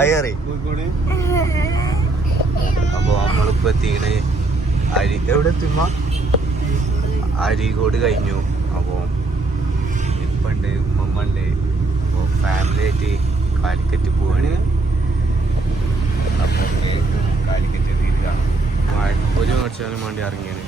Hi അറി കോഴിക്കോട് അപ്പൊ നമ്മളിപ്പോ എത്തിക്കണ അരി എവിടെ എത്തുമ്പോ അരീകോട് കഴിഞ്ഞു. അപ്പോ ഇപ്പണ്ട് ഉമ്മ ഉണ്ട് അപ്പൊ ഫാമിലി ആയിട്ട് കാലിക്കറ്റ് പോവാണ്. അപ്പൊ കാലിക്കറ്റ് എത്തിയിട്ട് ഒരു വർഷം വേണ്ടി ഇറങ്ങിയാണ്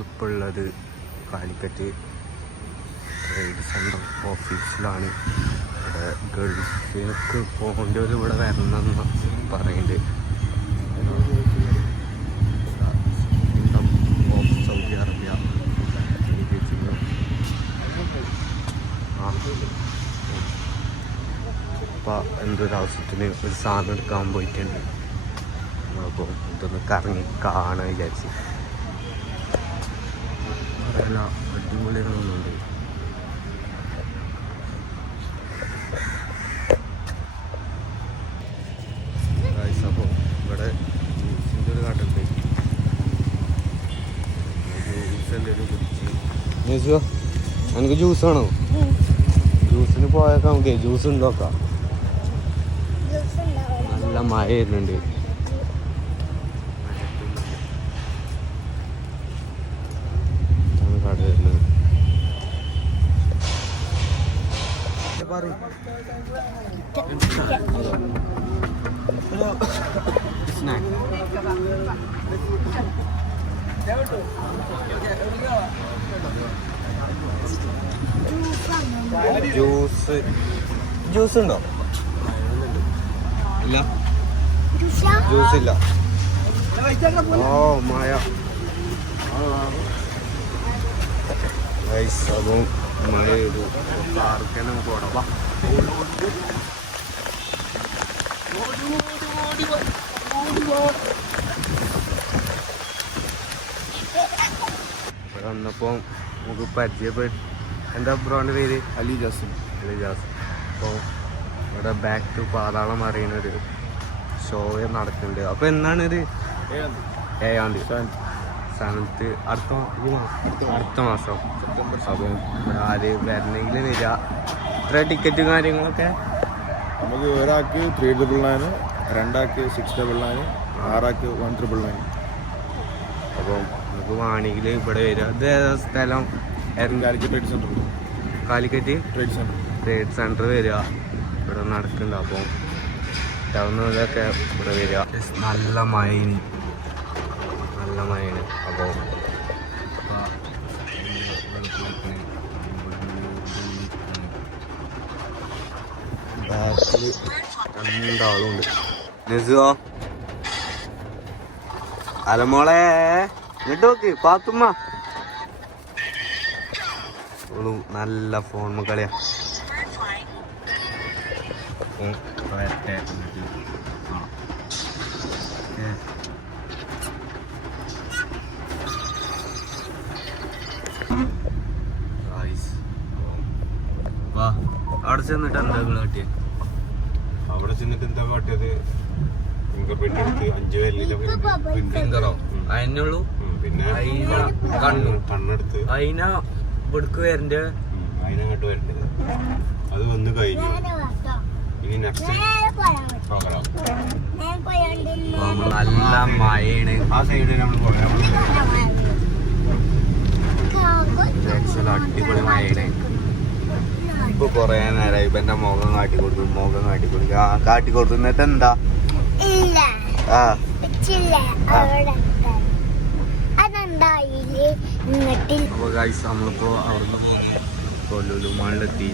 അപ്പം ഉള്ളത് കാലിക്കറ്റ് ട്രേഡ് സെന്റർ ഓഫീസിലാണ് ഇവിടെ ഗൾഫിലേക്ക് പോകേണ്ടവർ ഇവിടെ വരണമെന്ന് പറയുന്നത് സൗദി അറേബ്യ ആ ഇപ്പം എന്തൊരു ആവശ്യത്തിന് ഒരു സാധനം എടുക്കാൻ പോയിട്ടുണ്ട്. അപ്പോൾ ഇതൊന്ന് കറങ്ങി കാണാൻ വിചാരിച്ചു. നല്ല അടിപൊളികളുണ്ട് അപ്പോൾ ഇവിടെ ജ്യൂസിന്റെ ഒരു കാട്ടുണ്ട്. ജ്യൂസ് എല്ലാവരും കുടിച്ച് എനിക്ക് ജ്യൂസ്? വേണോ? ജ്യൂസിന് പോയേക്കാം നമുക്ക് ജ്യൂസ് ഉണ്ടോക്കാം. നല്ല മഴ വരുന്നുണ്ട്. ജ്യൂസ്. ജ്യൂസ് ഉണ്ടോ ഇല്ല. ജ്യൂസ് ഇല്ല ഓ മായ. ഗൈസ് അപ്പം മഴ ചെയ്തു പാർക്കെ നമുക്ക് ഓടാം ഇവിടെ വന്നപ്പോൾ നമുക്ക് പരിചയപ്പെട്ട് എന്താ ബ്രോന്റെ പേര്? Ali Jasim. ജാസ്. അപ്പോൾ ഇവിടെ ബാക്ക് ടു പാതാളം അറിയുന്ന ഒരു ഷോ നടക്കുന്നുണ്ട്. അപ്പോൾ എന്നാണ് ഇത്? ഏഴാം തീയതി. സ്ഥാനത്ത് അടുത്ത അടുത്ത മാസം. അപ്പം ഇവിടെ ആര് വരണമെങ്കിൽ വരിക. ഇത്ര ടിക്കറ്റും കാര്യങ്ങളൊക്കെ? നമുക്ക് ഒരാൾക്ക് ത്രീ ഡബിൾ നയൻ രണ്ടാൾക്ക് സിക്സ് ഡബിൾ നയൻ ആറാക്ക് വൺ ട്രിപ്പിൾ നയൻ അപ്പം നമുക്ക് വേണമെങ്കിൽ ഇവിടെ വരിക ഇത് ഏതാ സ്ഥലം Calicut trade centre Calicut trade centre trade centre വരിക ഇവിടെ നടക്കുന്നുണ്ട് അപ്പം ടൗണിലൊക്കെ ഇവിടെ വരിക നല്ല മഴയിന് നല്ല മഴയാണ് അപ്പോൾ ബാക്കിൽ രണ്ടാളുണ്ട് നസുവോ? അലമോളെ ഇങ്ങോട്ട് നോക്ക് പാത്തുമ്മ. ഓൾ നല്ല ഫോൺ കളിയാ. അവിടെ ചെന്നിട്ട് എന്താ കാട്ടിയത് അവിടെ ചെന്നിട്ട് എന്താ കാട്ടിയത്? ഫിംഗർ പ്രിന്റ് എടുത്ത് അഞ്ച് പേരിലൊക്കെ ഫിംഗറോ അതിനുള്ളൂ പിന്നെ അയിന കണ്ണു. കണ്ണെടുത്ത്. അയിന ഇവിടക്ക് വരണ്ട. ഉം, അതിനങ്ങോട്ട് വരേണ്ടത് അത് വന്ന് കഴിഞ്ഞു. ഇനി നെക്സ്റ്റ് പ്രോഗ്രാം നല്ല മഴയാണ്. ആ സൈഡിൽ നമ്മൾ പ്രോഗ്രാം ആക്ച്വലി അടിപൊളി മഴയാണ്. ഇപ്പൊ കൊറേ നേരം ഇപ്പൊ എന്റെ മുഖം കാട്ടി കൊടുത്തു മുഖം കാട്ടി കൊടുക്കും ആ കാട്ടി കൊടുത്തു എന്നിട്ട് എന്താ ഇല്ല ആ. വെച്ചില്ല ആ. അവിടെ അതെന്തായില്ലേ ഇങ്ങോട്ട് അപ്പൊ ഗൈസ് നമ്മളിപ്പോ അവിടുന്ന് പോകുന്നു ലുലുമാളിലെത്തി.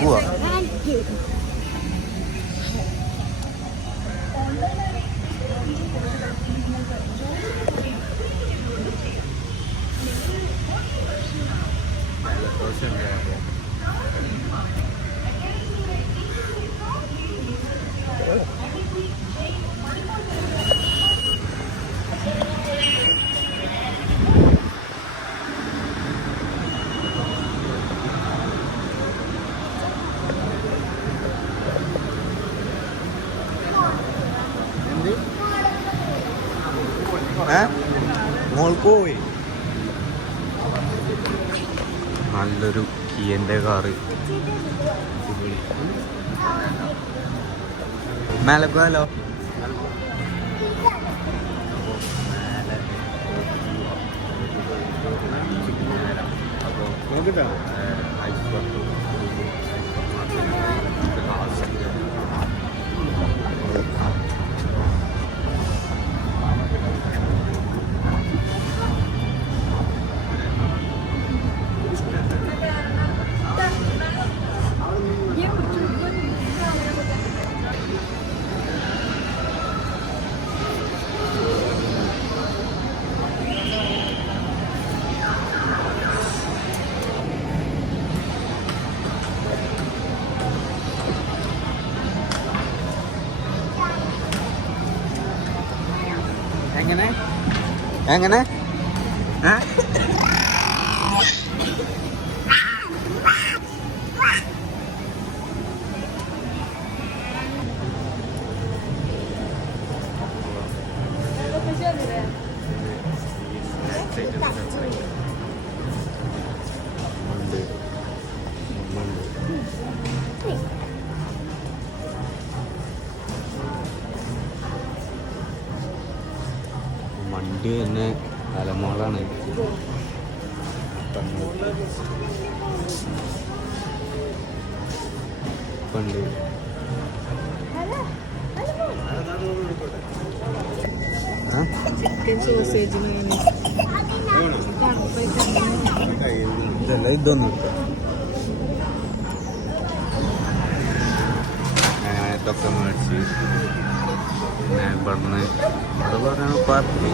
പോവാ. പോയി. നല്ലൊരു കിയന്റെ കാറ്. മേലെ പോയാലോ നോക്കിട്ടാ. എങ്ങനെ ഏ? വണ്ടി തന്നെ അലമോളാണ് പണ്ട് ഇതല്ല ഇതൊന്നും. അങ്ങനെ ഇതൊക്കെ മേടിച്ച്. ഇവിടുന്ന് ഇവിടെ പറയാൻ പാർട്ടി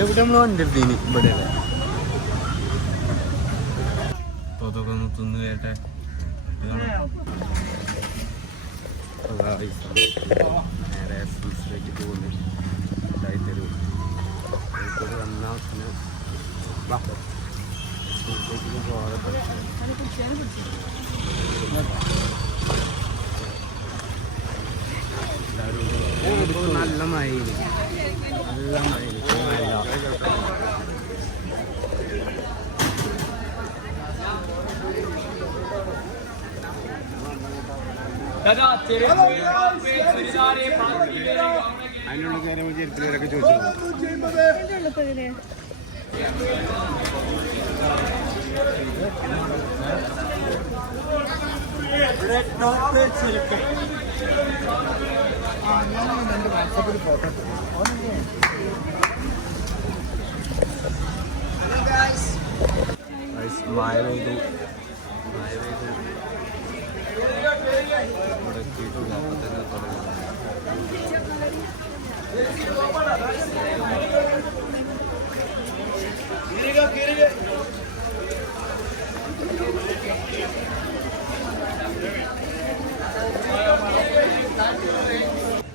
എവിടെ നമ്മൾ വണ്ടി എടുത്തീനി ഇവിടെ കേട്ടെ നേരെ ഫ്രൂട്ട്സിലേക്ക് പോകുന്നു. ഇതായി കോഴിക്കോട് വന്നാൽ പഠിച്ചു നല്ല മഴ നല്ല മഴ അതിനുള്ള കയറുമ്പോൾ ചെരുപ്പിലൊക്കെ ചോദിച്ചു മഴ പെയ്തു മഴ പെയ്തു ഇവിടെ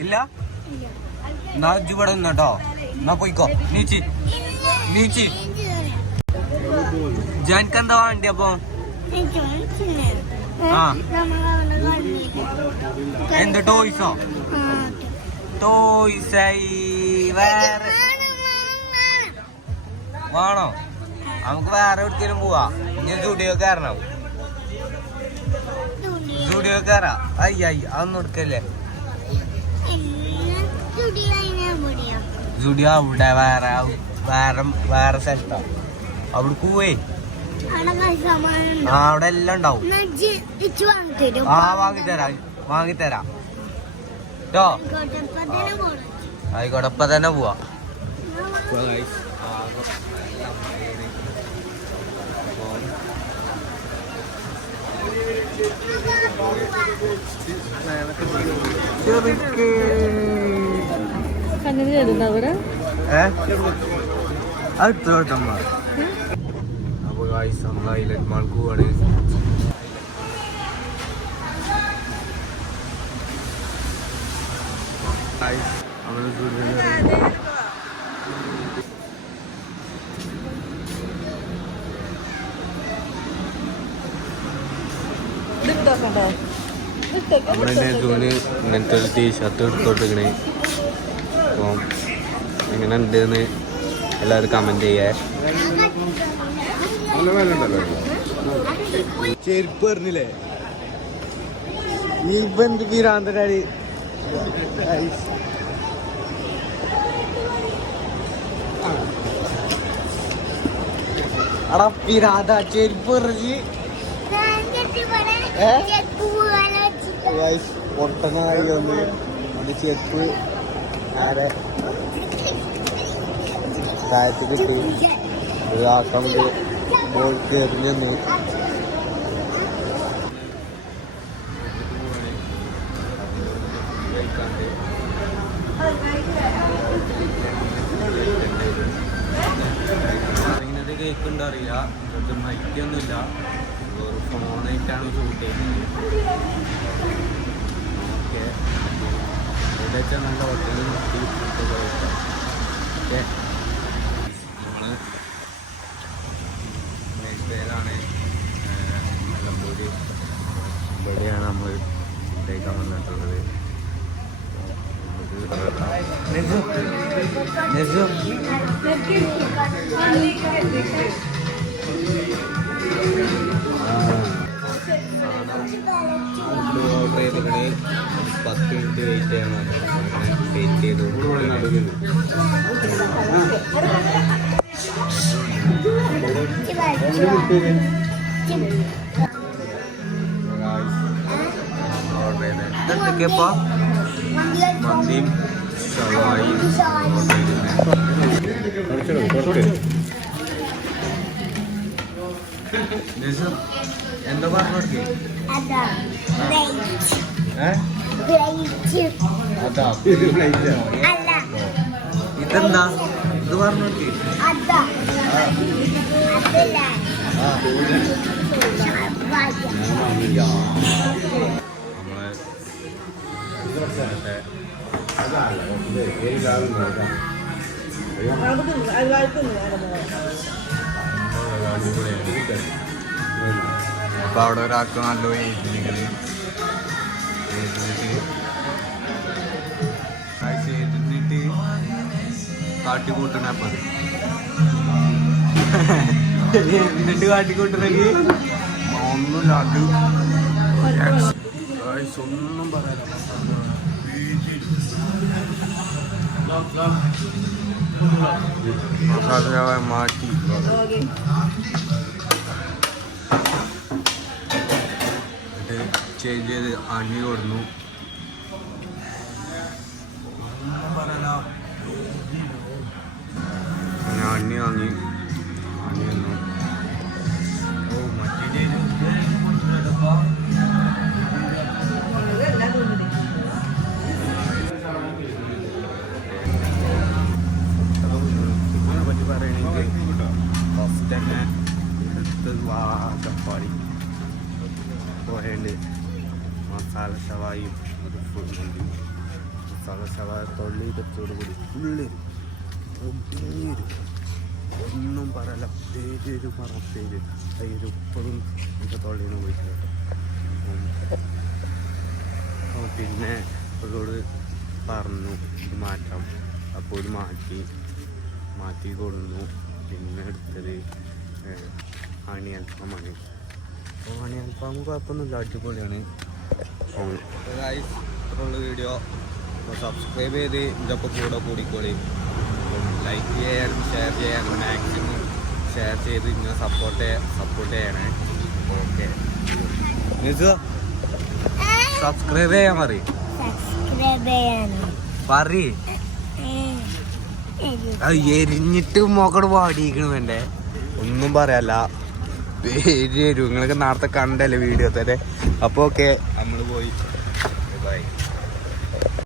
ഇല്ല? എന്നാ ഇവിടെ നിന്നോ എന്നാ പോയിക്കോ. നീച്ചി. നീച്ചി. ജാൻക്ക് എന്താ വേണ്ടി അപ്പൊ. എന്ത് ടോയ്സോ? ടോയ്സ് വേറെ. വേണോ? നമുക്ക് വേറെ എവിടേക്കും പോവാ. ഇനി സ്റ്റുഡിയോ കയറണം. സ്റ്റുഡിയോ കയറാ. അയ്യ അയ്യ അതൊന്നും എടുക്കല്ലേ? സ്റ്റുഡിയോ അവിടെ വേറെ വേറെ വേറെ സ്ഥലത്താ. അവിടെ പോവേ. ആ അവിടെ എല്ലാം ഉണ്ടാവും. ആ വാങ്ങിത്തരാ വാങ്ങിത്തരാ. കേട്ടോ ആയിക്കോട്ടെ ഇപ്പൊ തന്നെ പോവാ. അടുത്തോട്ടമ്മ അപ്പൊ ഗായ്സ് നമ്മളെ ഇലന്മാൾ പോവാണ് നമ്മളെന്നെ ജോന് ഇങ്ങനത്തെ ഒരു ടീഷർട്ട് എടുത്തോട്ടിങ്ങനെ അപ്പം എങ്ങനെ ഉണ്ടെന്ന് എല്ലാവരും കമന്റ് ചെയ്യേ. ചെരുപ്പ് പറഞ്ഞില്ലേ? ഇപ്പൊ എന്ത് പിരാന്തരാടി അടാ പിരാത ചെരുപ്പ് പറഞ്ഞ്. പൊട്ടനായി വന്ന്. അത് ചെരുപ്പ് ആരെ? താഴത്ത് കിട്ടി ഒരു ആക്കം നോക്കി. ഇങ്ങനെ കേക്ക് കേൾക്കുന്നുണ്ടോ അറിയില്ല. ഇത് മൈക്കൊന്നുമില്ല. ഒരു ഫോണായിട്ടാണ് ഷൂട്ട് ചെയ്യുന്നത്. ഓക്കെ ഇവിടെ വെച്ചാൽ നല്ല ഹോട്ടലിൽ നിർത്തി ഓക്കെ നമ്മൾ നെക്സ്റ്റ് ഡേയിലാണ് നിലമ്പൂര് ഇവിടെയാണ് നമ്മൾ കഴിക്കാൻ വന്നിട്ടുള്ളത്. ഫുഡ് ഓർഡർ ചെയ്തിട്ട് പത്ത് മിനിറ്റ് വെയിറ്റ് ചെയ്യണം വെയിറ്റ് ചെയ്ത് ചെത്തി ഇതൊക്കെയപ്പോ മന്തിയും ഷവായും എന്താ പറഞ്ഞു ഇതെന്താ? ഇത് പറഞ്ഞു അതാ. അതല്ല. ആ. അപ്പൊ അവിടെ ഒരാൾക്ക് നല്ല എഴുതിയിരിക്കണേ കാട്ടി കൂട്ടണ അപ്പൊ എന്നിട്ട് കാട്ടി കൂട്ടണെങ്കിൽ ഒന്നും ഒന്നും പറയാനില്ല. മസാല മാറ്റി എന്നിട്ട് ചേഞ്ച് ചെയ്ത് അണി കൊടുന്നു അണ്ണി വാങ്ങി അണ്ണി ഒരു സവ സവ തൊള്ളി കത്തോട് ഫുള്ള് ഒടിയൊരു ഒന്നും പറയല പേര് പറ പേര് അതിൽ ഉപ്പതും എന്റെ തൊള്ളിയിൽ നിന്ന് പോയിട്ട് കേട്ടോ. പിന്നെ അവരോട് പറഞ്ഞു ഇത് മാറ്റാം. അപ്പോൾ ഇത് മാറ്റി മാറ്റി കൊടുന്നു. പിന്നെ എടുത്തത് ആണി അൽഫാമാണ്. അപ്പോൾ ആണി അൽഫാം കുഴപ്പമൊന്നുമില്ല. അടിപൊളിയാണ്. ഇത്രയുള്ള വീഡിയോ സബ്സ്ക്രൈബ് ചെയ്ത് ഇതിന്റെ ഒപ്പം കൂടെ കൂടിക്കോളി. ലൈക്ക് ചെയ്യാനും ഷെയർ ചെയ്യാനും മാക്സിമം ഷെയർ ചെയ്ത് ഇങ്ങനെ സപ്പോർട്ട് സപ്പോർട്ട് ചെയ്യണേ. ഓക്കെ സബ്സ്ക്രൈബ് ചെയ്യാൻ മതി സബ്സ്ക്രൈബ് ചെയ്യണം പറയ്. അത് എരിഞ്ഞിട്ട് മോക്കട് പാടിയിരിക്കണം എന്റെ ഒന്നും പറയാല്ല. പേര് തരും. നിങ്ങളൊക്കെ നേരത്തെ കണ്ടല്ലേ വീഡിയോ തന്നെ അപ്പോൾ ഓക്കെ നമ്മൾ പോയി.